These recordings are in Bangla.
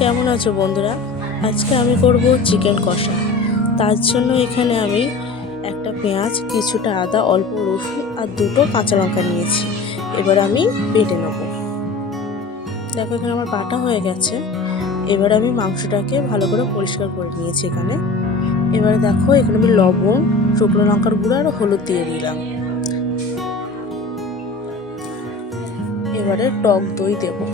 কেমন আছো বন্ধুরা? আজকে আমি করব চিকেন কষা। তার জন্য এখানে আমি একটা পেঁয়াজ, কিছুটা আদা, অল্প রসুন আর দুটো কাঁচা লঙ্কা নিয়েছি। এবার আমি বেটে নেব। দেখো এখানে আমার বাটা হয়ে গেছে। এবার আমি মাংসটাকে ভালো করে পরিষ্কার করে নিয়েছি এখানে। এবারে দেখো এখানে আমি লবণ, শুকনো লঙ্কার গুঁড়ো আর হলুদ দিয়ে দিলাম। এবারে টক দই দেবো।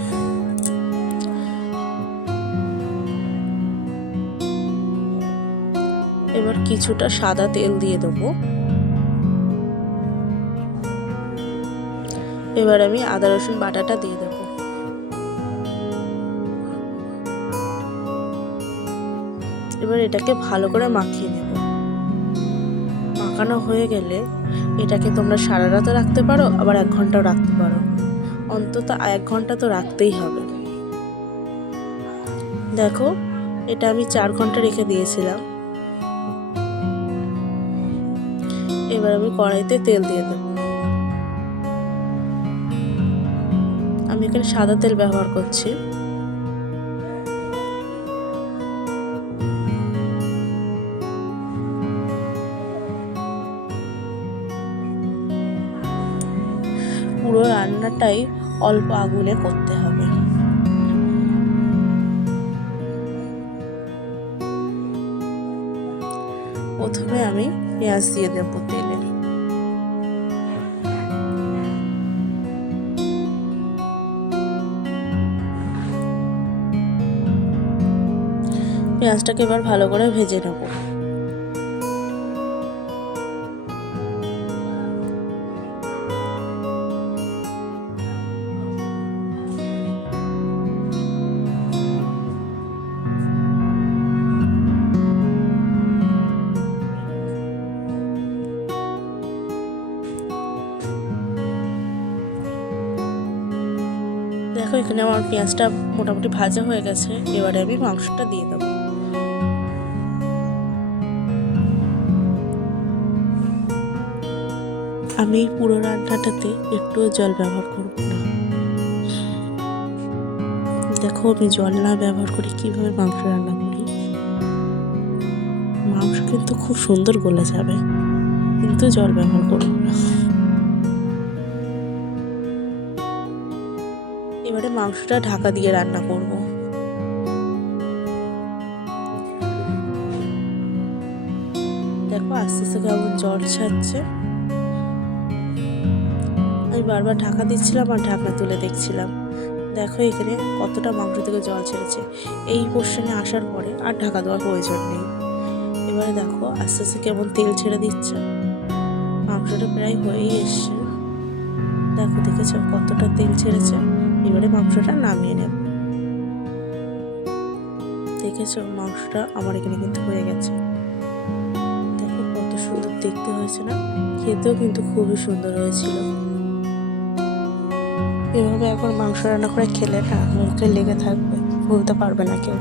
এবার কিছুটা সাদা তেল দিয়ে দেবো। এবার আমি আদা রসুন বাটাটা দিয়ে দেবো। এবার এটাকে ভালো করে মাখিয়ে নেব। মাখানো হয়ে গেলে এটাকে তোমরা সারা রাতও রাখতে পারো, আবার 1 ঘন্টাও রাখতে পারো। অন্তত 1 ঘন্টা তো রাখতেই হবে। দেখো এটা আমি 4 ঘন্টা রেখে দিয়েছিলাম। এবার আমি কড়াইতে তেল দিয়ে দেব। আমি এখানে সাদা তেল ব্যবহার করছি। পুরো রান্নাটাই অল্প আগুনে করতে হবে। প্রথমে আমি পেঁয়াজ দিয়ে দেব তেলে। পেঁয়াজটাকে এবার ভালো করে ভেজে নেব। দেখো এখানে আমার পেঁয়াজটা মোটামুটি ভাজা হয়ে গেছে। এবারে আমি মাংসটা দিয়ে দেবো। আমি পুরো রান্নাটাতে একটুও জল ব্যবহার করব না। দেখো আমি জল না ব্যবহার করে কিভাবে মাংস রান্না করি। মাংস কিন্তু খুব সুন্দর গলে যাবে, কিন্তু জল ব্যবহার করব না। এবারে মাংসটা ঢাকা দিয়ে রান্না করব। দেখো আস্তে আস্তে কেমন জল ছাড়ছে। আমি বারবার ঢাকা দিচ্ছিলাম আর ঢাকনা তুলে দেখছিলাম। দেখো এখানে কতটা মাংস থেকে জল ছেড়েছে। এই পোর্শনে আসার পরে আর ঢাকা দেওয়ার প্রয়োজন নেই। এবারে দেখো আস্তে আস্তে কেমন তেল ছেড়ে দিচ্ছে। মাংসটা প্রায় হয়েই এসছে। দেখো দেখেছো কতটা তেল ছেড়েছে। এবারে মাংসটা নামিয়ে নেব। দেখেছো মাংসটা আমার এখানে কিন্তু হয়ে গেছে। দেখো কত সুন্দর দেখতে হয়েছে না? খেতেও কিন্তু খুবই সুন্দর হয়েছিল। এভাবে একবার মাংস রান্না করে খেলে না মুখে লেগে থাকবে, ভুলতে পারবে না কেউ।